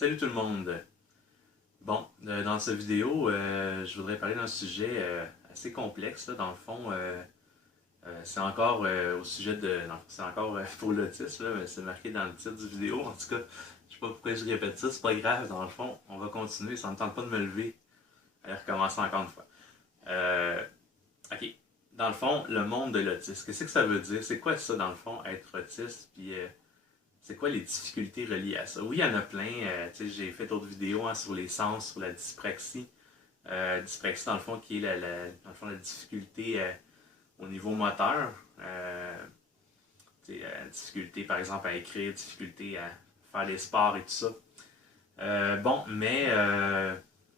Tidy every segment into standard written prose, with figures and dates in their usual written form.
Salut tout le monde! Bon, dans cette vidéo, je voudrais parler d'un sujet assez complexe. Là. Dans le fond, c'est encore au sujet de. Non, c'est encore pour l'autisme, là, mais c'est marqué dans le titre du vidéo. En tout cas, je sais pas pourquoi je répète ça, c'est pas grave. Dans le fond, on va continuer. Ça ne me tente pas de me lever et recommencer encore une fois. Euh, ok. Dans le fond, le monde de l'autisme, qu'est-ce que ça veut dire? C'est quoi ça, dans le fond, être autiste? Puis c'est quoi les difficultés reliées à ça? Oui, il y en a plein. J'ai fait d'autres vidéos sur les sens, sur la dyspraxie. Dyspraxie, dans le fond, qui est dans le fond, la difficulté au niveau moteur. Difficulté, par exemple, à écrire, difficulté à faire les sports et tout ça. Bon, mais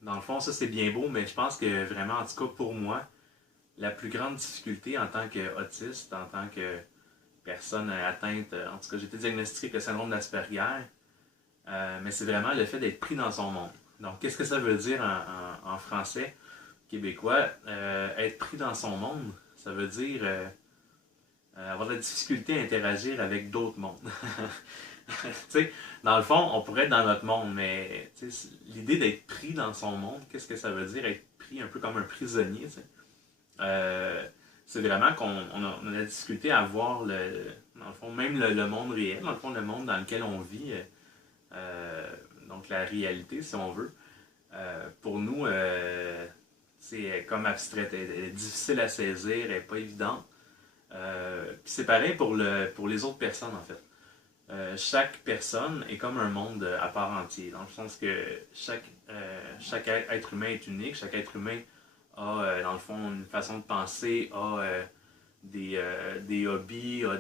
dans le fond, ça c'est bien beau, mais je pense que vraiment, en tout cas pour moi, la plus grande difficulté en tant qu'autiste, en tant que personne atteinte, en tout cas j'ai été diagnostiqué avec le syndrome d'Asperger, mais c'est vraiment le fait d'être pris dans son monde. Donc qu'est-ce que ça veut dire en français québécois? Être pris dans son monde, ça veut dire avoir de la difficulté à interagir avec d'autres mondes. Dans le fond, on pourrait être dans notre monde, mais l'idée d'être pris dans son monde, qu'est-ce que ça veut dire? Être pris un peu comme un prisonnier. Euh, c'est vraiment qu'on a la difficulté à voir dans le fond, même le monde réel, dans le fond, le monde dans lequel on vit, euh, donc la réalité, si on veut. Pour nous, c'est comme abstrait, elle est difficile à saisir, elle n'est pas évidente. Puis c'est pareil pour les autres personnes, en fait. Chaque personne est comme un monde à part entière, dans le sens que chaque être humain est unique, chaque être humain a, dans le fond, une façon de penser, a des hobbies, a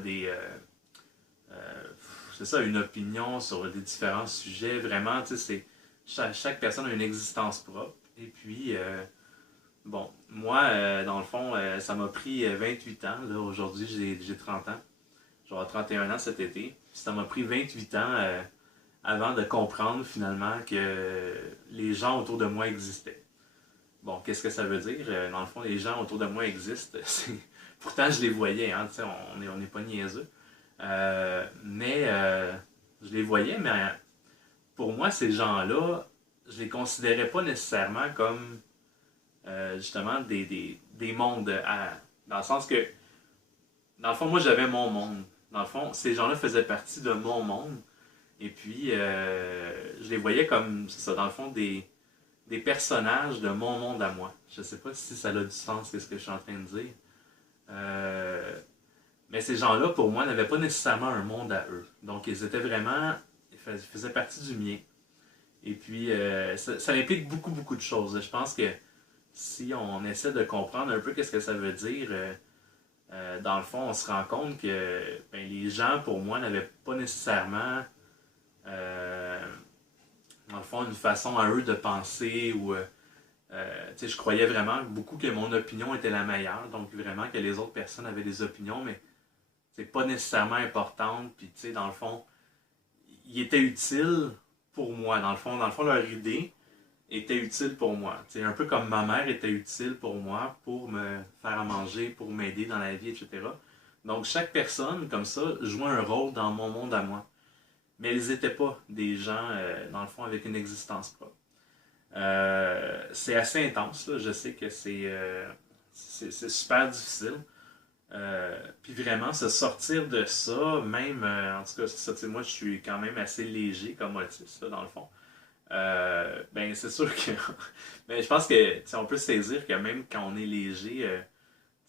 c'est ça, une opinion sur des différents sujets. Vraiment, tu sais, chaque personne a une existence propre. Et puis, bon, moi, dans le fond, ça m'a pris 28 ans. Là, aujourd'hui, j'ai 30 ans. J'aurai 31 ans cet été. Ça m'a pris 28 ans avant de comprendre finalement que les gens autour de moi existaient. Bon, qu'est-ce que ça veut dire? Dans le fond, les gens autour de moi existent. Pourtant, je les voyais, hein, on n'est pas niaiseux. Mais je les voyais, mais pour moi, ces gens-là, je les considérais pas nécessairement comme justement des mondes. Dans le sens que, dans le fond, moi, j'avais mon monde. Dans le fond, ces gens-là faisaient partie de mon monde. Et puis, je les voyais comme, c'est ça, dans le fond, des personnages de mon monde à moi. Je sais pas si ça a du sens, ce que je suis en train de dire. Euh, mais ces gens-là, pour moi, n'avaient pas nécessairement un monde à eux. Donc, ils étaient vraiment, ils faisaient partie du mien. Et puis, ça implique beaucoup, beaucoup de choses. Je pense que si on essaie de comprendre un peu qu'est-ce que ça veut dire, dans le fond, on se rend compte que ben, les gens, pour moi, n'avaient pas nécessairement, euh, dans le fond, une façon à eux de penser ou je croyais vraiment beaucoup que mon opinion était la meilleure, donc vraiment que les autres personnes avaient des opinions, mais c'est pas nécessairement importante, puis tu sais, dans le fond, ils étaient utiles pour moi, dans le fond, leur idée était utile pour moi. Tu sais, un peu comme ma mère était utile pour moi, pour me faire à manger, pour m'aider dans la vie, etc. Donc chaque personne, comme ça, jouait un rôle dans mon monde à moi. Mais ils n'étaient pas des gens, dans le fond, avec une existence propre. C'est assez intense, là. Je sais que c'est super difficile. Puis vraiment, se sortir de ça, même, en tout cas, ça, moi je suis quand même assez léger comme autiste, là, dans le fond. Ben, c'est sûr que. Mais je pense que on peut saisir que même quand on est léger,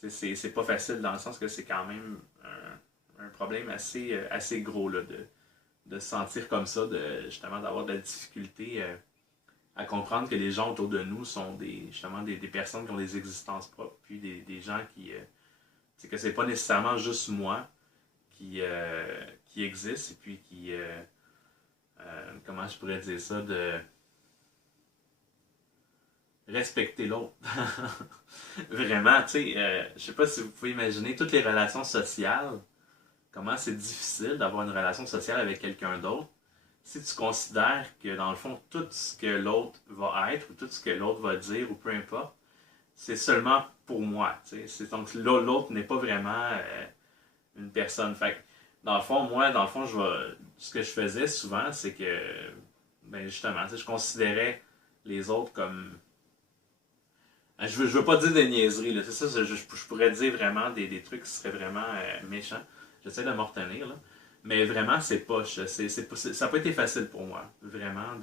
c'est pas facile dans le sens que c'est quand même un problème assez gros là, de se sentir comme ça, justement d'avoir de la difficulté à comprendre que les gens autour de nous sont justement des personnes qui ont des existences propres, puis des gens c'est que c'est pas nécessairement juste moi qui existe et puis comment je pourrais dire ça, de respecter l'autre. Vraiment, tu sais, je sais pas si vous pouvez imaginer toutes les relations sociales, comment c'est difficile d'avoir une relation sociale avec quelqu'un d'autre si tu considères que dans le fond, tout ce que l'autre va être ou tout ce que l'autre va dire ou peu importe, c'est seulement pour moi. Donc l'autre n'est pas vraiment une personne. Fait que, dans le fond, moi, ce que je faisais souvent, c'est que ben justement, je considérais les autres comme. Je veux pas dire des niaiseries, là. C'est ça, je pourrais dire vraiment des trucs qui seraient vraiment méchants. J'essaie de m'en retenir, là. Mais vraiment, c'est poche. Ça n'a pas été facile pour moi, vraiment,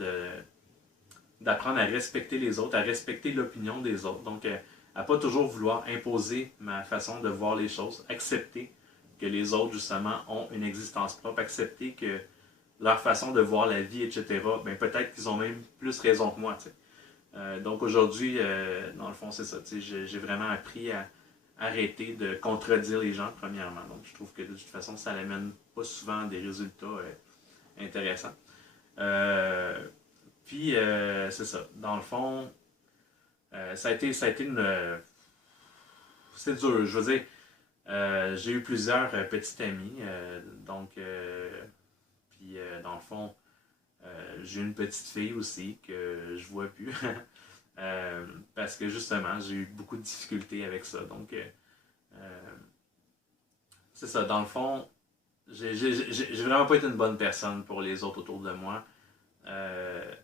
d'apprendre à respecter les autres, à respecter l'opinion des autres. Donc, à pas toujours vouloir imposer ma façon de voir les choses, accepter que les autres, justement, ont une existence propre, accepter que leur façon de voir la vie, etc., ben, peut-être qu'ils ont même plus raison que moi, tu sais. Donc aujourd'hui, dans le fond, c'est ça. J'ai vraiment appris à arrêter de contredire les gens, premièrement. Donc je trouve que de toute façon, ça n'amène pas souvent des résultats intéressants. Puis, c'est ça. Dans le fond, ça a été une. C'est dur. Je veux dire, j'ai eu plusieurs petits amis. Donc, puis, dans le fond, j'ai une petite fille aussi que je vois plus. Parce que justement, j'ai eu beaucoup de difficultés avec ça. Donc, c'est ça. Dans le fond, j'ai vraiment pas été une bonne personne pour les autres autour de moi. Euh,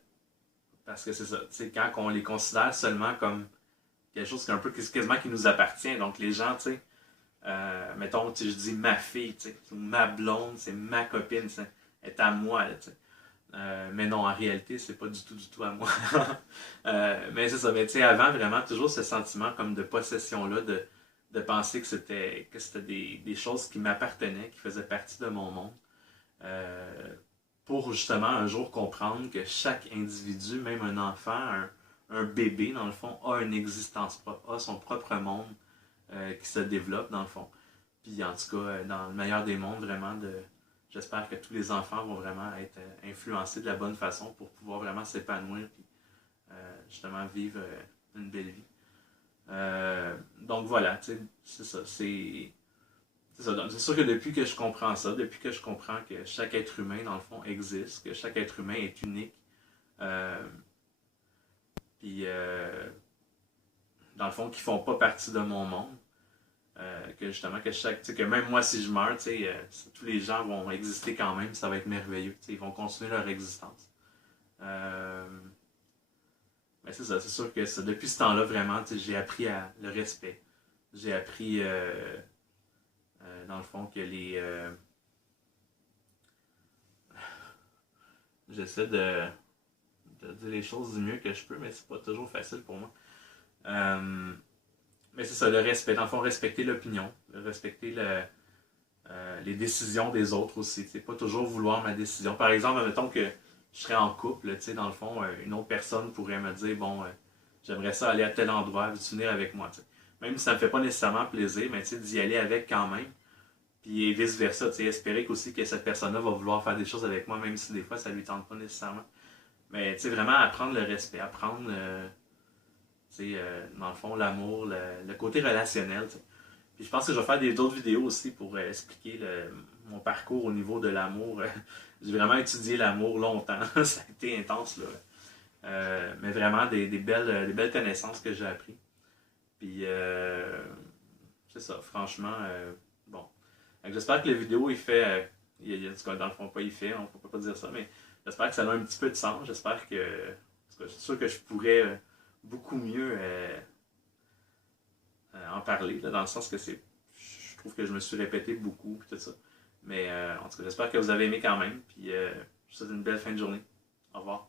Parce que c'est ça. Quand on les considère seulement comme quelque chose qui est un peu quasiment qui nous appartient. Donc, les gens, tu sais, mettons, je dis ma fille, ma blonde, c'est ma copine, elle est à moi. Là, mais non, en réalité, c'est pas du tout à moi. Mais c'est ça. Mais tu sais, avant, vraiment, toujours ce sentiment comme de possession-là, de penser que c'était des choses qui m'appartenaient, qui faisaient partie de mon monde. Euh, pour justement un jour comprendre que chaque individu, même un enfant, un bébé, dans le fond, a une existence propre, a son propre monde qui se développe, dans le fond. Puis en tout cas, dans le meilleur des mondes, vraiment, j'espère que tous les enfants vont vraiment être influencés de la bonne façon pour pouvoir vraiment s'épanouir et justement vivre une belle vie. Donc voilà, c'est ça. C'est ça. Donc, c'est sûr que depuis que je comprends ça, depuis que je comprends que chaque être humain, dans le fond, existe, que chaque être humain est unique, euh, puis dans le fond, qui font pas partie de mon monde, que justement, que même moi, si je meurs, tous les gens vont exister quand même, ça va être merveilleux, ils vont continuer leur existence. Euh, mais c'est ça, c'est sûr que ça, depuis ce temps-là, vraiment, j'ai appris à le respect. J'ai appris, dans le fond, que j'essaie de dire les choses du mieux que je peux, mais c'est pas toujours facile pour moi. Mais c'est ça, le respect. Dans le fond, respecter l'opinion, respecter les décisions des autres aussi. C'est pas toujours vouloir ma décision. Par exemple, mettons que je serais en couple, dans le fond, une autre personne pourrait me dire, bon, j'aimerais ça aller à tel endroit, veux-tu venir avec moi, t'sais. Même si ça me fait pas nécessairement plaisir, mais d'y aller avec quand même. Puis vice-versa, espérer aussi que cette personne-là va vouloir faire des choses avec moi, même si des fois ça lui tente pas nécessairement. Mais vraiment apprendre le respect, apprendre dans le fond l'amour, le côté relationnel. T'sais. Puis je pense que je vais faire d'autres vidéos aussi pour expliquer mon parcours au niveau de l'amour. J'ai vraiment étudié l'amour longtemps, ça a été intense là. Mais vraiment des belles connaissances que j'ai apprises. Puis c'est ça, franchement, bon. J'espère que la vidéo il fait, en tout cas dans le fond pas il fait, on ne peut pas dire ça, mais j'espère que ça a un petit peu de sens. J'espère que, en tout cas, je suis sûr que je pourrais beaucoup mieux en parler, là, dans le sens que je trouve que je me suis répété beaucoup, puis tout ça. Mais en tout cas, j'espère que vous avez aimé quand même, puis je vous souhaite une belle fin de journée. Au revoir.